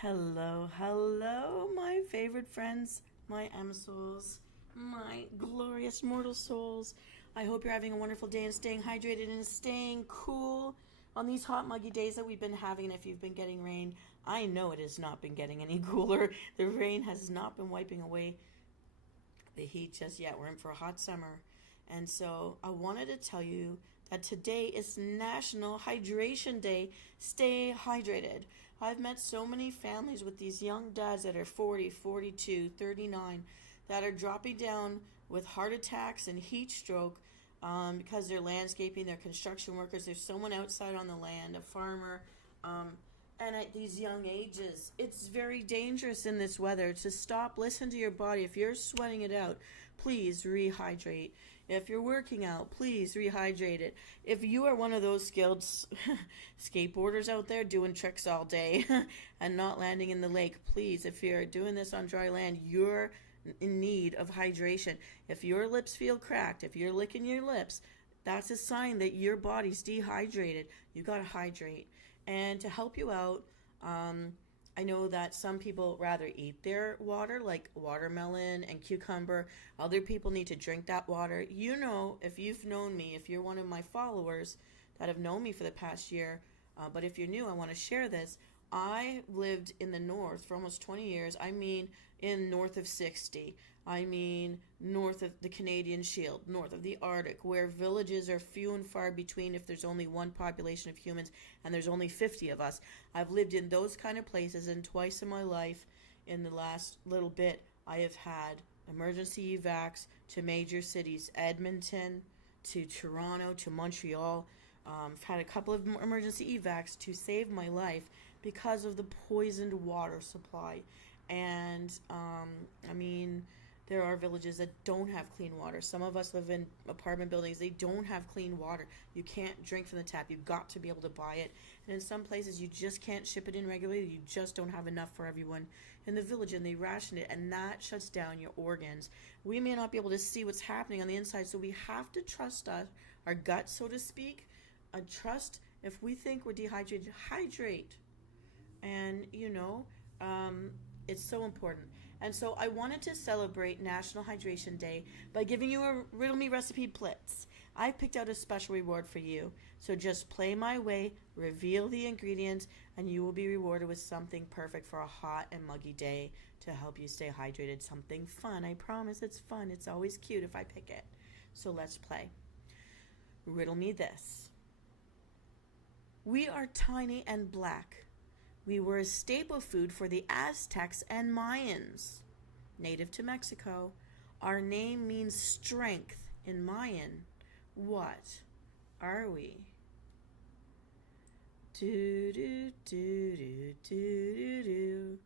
Hello, hello, my favorite friends, my Msouls, my glorious mortal souls. I hope you're having a wonderful day and staying hydrated and staying cool on these hot, muggy days that we've been having. And if you've been getting rain, I know it has not been getting any cooler. The rain has not been wiping away the heat just yet. We're in for a hot summer. And so I wanted to tell you that today is National Hydration Day. Stay hydrated. I've met so many families with these young dads that are 40, 42, 39 that are dropping down with heart attacks and heat stroke because they're landscaping, they're construction workers, there's someone outside on the land, a farmer, and at these young ages, it's very dangerous in this weather to stop, listen to your body. If you're sweating it out, please rehydrate. If you're working out, please rehydrate it. If you are one of those skilled skateboarders out there doing tricks all day and not landing in the lake, please, if you're doing this on dry land, you're in need of hydration. If your lips feel cracked, if you're licking your lips, that's a sign that your body's dehydrated. You gotta hydrate. And to help you out, I know that some people rather eat their water, like watermelon and cucumber. Other people need to drink that water. You know, if you've known me, if you're one of my followers that have known me for the past year, but if you're new, I want to share this. I lived in the north for almost 20 years. I mean, in north of 60. I mean, north of the Canadian Shield, north of the Arctic, where villages are few and far between if there's only one population of humans and there's only 50 of us. I've lived in those kind of places, and twice in my life, in the last little bit, I have had emergency evacs to major cities, Edmonton, to Toronto, to Montreal. I've had a couple of emergency evacs to save my life because of the poisoned water supply. And, I mean, there are villages that don't have clean water. Some of us live in apartment buildings. They don't have clean water. You can't drink from the tap. You've got to be able to buy it. And in some places, you just can't ship it in regularly. You just don't have enough for everyone in the village, and they ration it, and that shuts down your organs. We may not be able to see what's happening on the inside, so we have to trust our gut, so to speak. Trust, if we think we're dehydrated, hydrate. And, it's so important. And so I wanted to celebrate National Hydration Day by giving you a Riddle Me recipe Blitz. I picked out a special reward for you. So just play my way, reveal the ingredients, and you will be rewarded with something perfect for a hot and muggy day to help you stay hydrated. Something fun. I promise it's fun. It's always cute if I pick it. So let's play. Riddle me this. We are tiny and black. We were a staple food for the Aztecs and Mayans. Native to Mexico, our name means strength in Mayan. What are we? Do do do do do do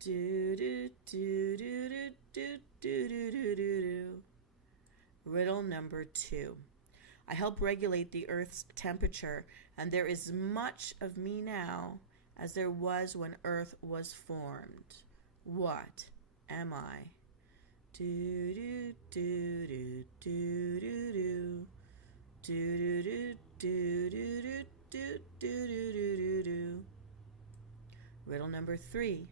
do do do do do do do do. Riddle number 2. I help regulate the Earth's temperature, and there is much of me now as there was when Earth was formed. What am I? Do do do do do do do do do do do do do do do. Riddle number 3.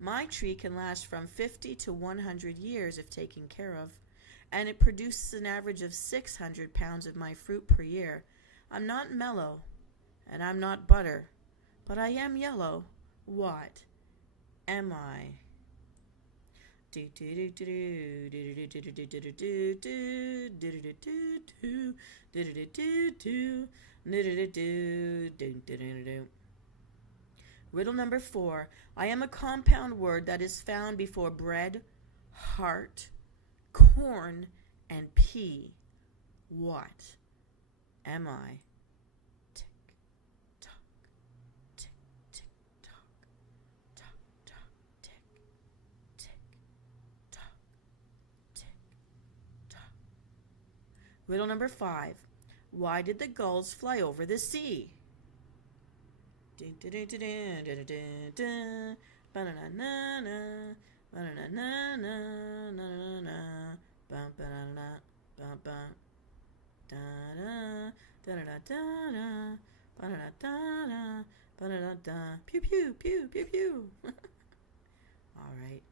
My tree can last from 50 to 100 years if taken care of, and it produces an average of 600 pounds of my fruit per year. I'm not mellow, and I'm not butter, but I am yellow. What am I? Do do do do do do do do do do do do do do do do. Riddle number 4. I am a compound word that is found before bread, heart, corn, and pea. What am I? Riddle number 5. Why did the gulls fly over the sea? Ba-da-da-da. Pew, pew, pew, pew, pew. All right.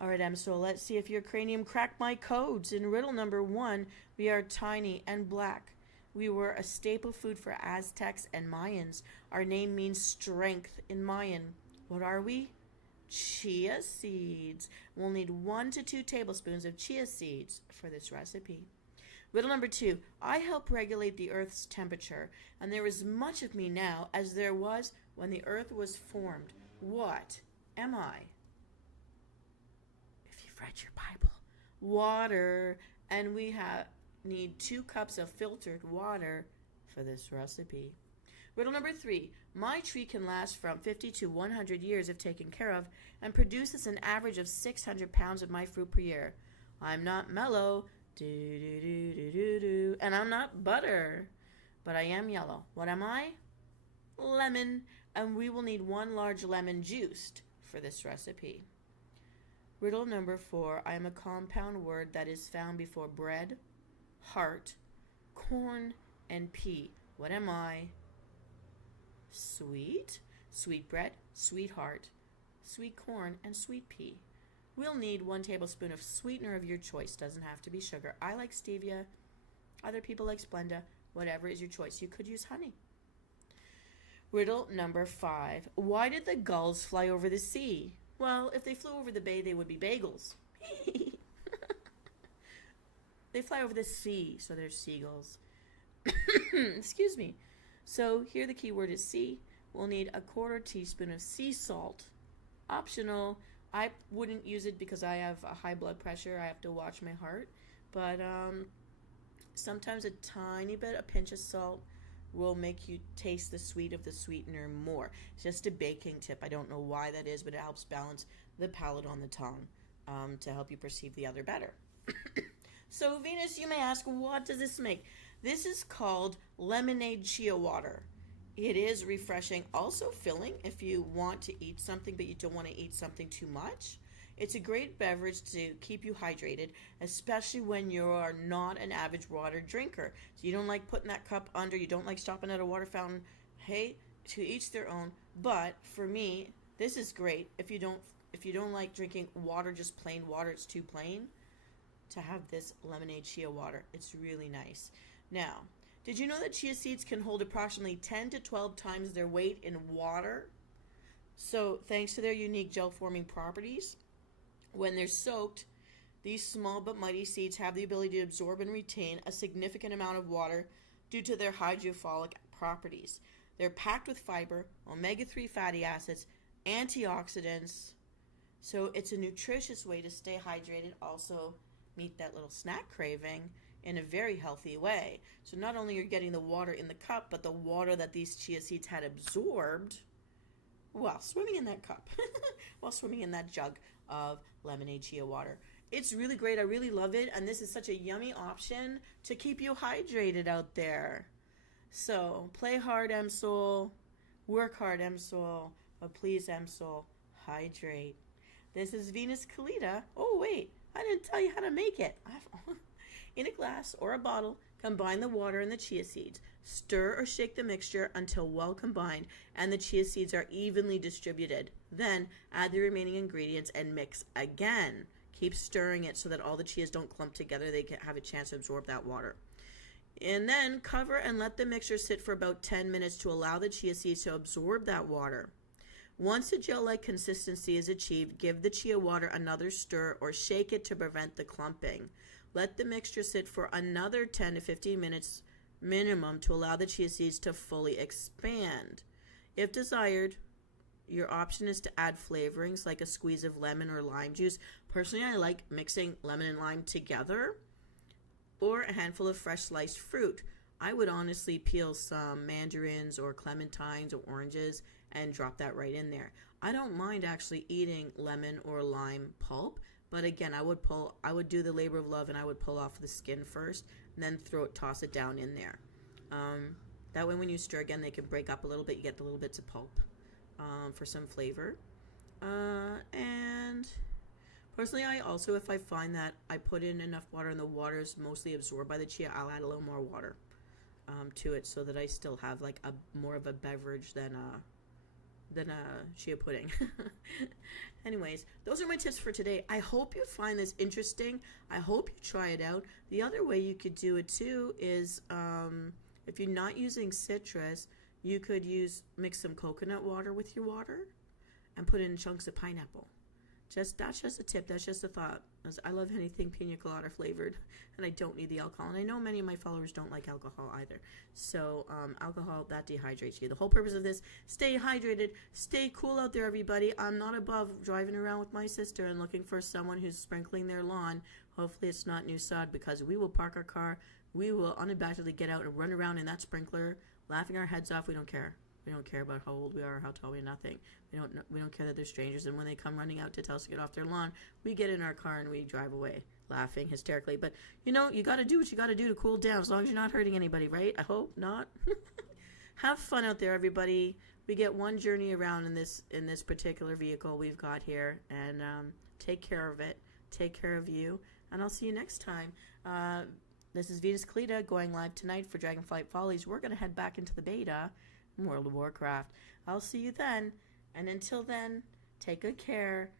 All right, Em, so let's see if your cranium cracked my codes. In riddle number 1, we are tiny and black. We were a staple food for Aztecs and Mayans. Our name means strength in Mayan. What are we? Chia seeds. We'll need 1 to 2 tablespoons of chia seeds for this recipe. Riddle number 2. I help regulate the Earth's temperature, and there is much of me now as there was when the Earth was formed. What am I? If you've read your Bible. Water. And we need 2 cups of filtered water for this recipe. Riddle number 3. My tree can last from 50 to 100 years if taken care of and produces an average of 600 pounds of my fruit per year. I'm not mellow, and I'm not butter, but I am yellow. What am I? Lemon, and we will need 1 large lemon juiced for this recipe. Riddle number 4. I am a compound word that is found before bread, heart, corn, and pea. What am I? Sweet, sweet bread, sweet heart, sweet corn, and sweet pea. We'll need 1 tablespoon of sweetener of your choice. Doesn't have to be sugar. I like stevia. Other people like Splenda. Whatever is your choice. You could use honey. Riddle number 5. Why did the gulls fly over the sea? Well, if they flew over the bay, they would be bagels. They fly over the sea, so they're seagulls. Excuse me. So here the key word is sea. We'll need a 1/4 teaspoon of sea salt. Optional. I wouldn't use it because I have a high blood pressure. I have to watch my heart. But sometimes a tiny bit, a pinch of salt, will make you taste the sweet of the sweetener more. It's just a baking tip. I don't know why that is, but it helps balance the palate on the tongue to help you perceive the other better. So Venus, you may ask, what does this make? This is called lemonade chia water. It is refreshing, also filling if you want to eat something but you don't want to eat something too much. It's a great beverage to keep you hydrated, especially when you are not an average water drinker. So you don't like putting that cup under, you don't like stopping at a water fountain. Hey, to each their own. But for me, this is great. If you don't like drinking water, just plain water, it's too plain, to have this lemonade chia water. It's really nice. Now, did you know that chia seeds can hold approximately 10 to 12 times their weight in water? So thanks to their unique gel-forming properties, when they're soaked, these small but mighty seeds have the ability to absorb and retain a significant amount of water due to their hydrophilic properties. They're packed with fiber, omega-3 fatty acids, antioxidants, so it's a nutritious way to stay hydrated, also meet that little snack craving in a very healthy way. So not only are you getting the water in the cup, but the water that these chia seeds had absorbed while swimming in that cup, while swimming in that jug of lemonade chia water. It's really great. I really love it. And this is such a yummy option to keep you hydrated out there. So play hard, Msoul. Work hard, Msoul. But please, Msoul, hydrate. This is Venus Callida. Oh, wait. I didn't tell you how to make it. In a glass or a bottle, combine the water and the chia seeds. Stir or shake the mixture until well combined and the chia seeds are evenly distributed. Then add the remaining ingredients and mix again. Keep stirring it so that all the chias don't clump together. They can have a chance to absorb that water. And then cover and let the mixture sit for about 10 minutes to allow the chia seeds to absorb that water. Once the gel-like consistency is achieved, give the chia water another stir or shake it to prevent the clumping. Let the mixture sit for another 10 to 15 minutes minimum to allow the chia seeds to fully expand. If desired, your option is to add flavorings like a squeeze of lemon or lime juice. Personally, I like mixing lemon and lime together, or a handful of fresh sliced fruit. I would honestly peel some mandarins or clementines or oranges and drop that right in there. I don't mind actually eating lemon or lime pulp, but again, I would do the labor of love and I would pull off the skin first and then toss it down in there. That way when you stir again, they can break up a little bit. You get the little bits of pulp for some flavor. And personally, I also, if I find that I put in enough water and the water is mostly absorbed by the chia, I'll add a little more water. to it, so that I still have like a more of a beverage than chia pudding. Anyways, those are my tips for today. I hope you find this interesting. I hope you try it out. The other way you could do it too is if you're not using citrus, you could mix some coconut water with your water and put in chunks of pineapple. That's just a tip. That's just a thought. I love anything pina colada flavored, and I don't need the alcohol. And I know many of my followers don't like alcohol either. So alcohol, that dehydrates you. The whole purpose of this, stay hydrated, stay cool out there, everybody. I'm not above driving around with my sister and looking for someone who's sprinkling their lawn. Hopefully it's not new sod, because we will park our car. We will unabashedly get out and run around in that sprinkler, laughing our heads off. We don't care. We don't care about how old we are, how tall we are, nothing. We don't care that they're strangers. And when they come running out to tell us to get off their lawn, we get in our car and we drive away, laughing hysterically. But you got to do what you got to do to cool down, as long as you're not hurting anybody, right? I hope not. Have fun out there, everybody. We get one journey around in this particular vehicle we've got here, and take care of it. Take care of you, and I'll see you next time. This is Venus Callida going live tonight for Dragonflight Follies. We're going to head back into the beta in World of Warcraft. I'll see you then, and until then, take good care,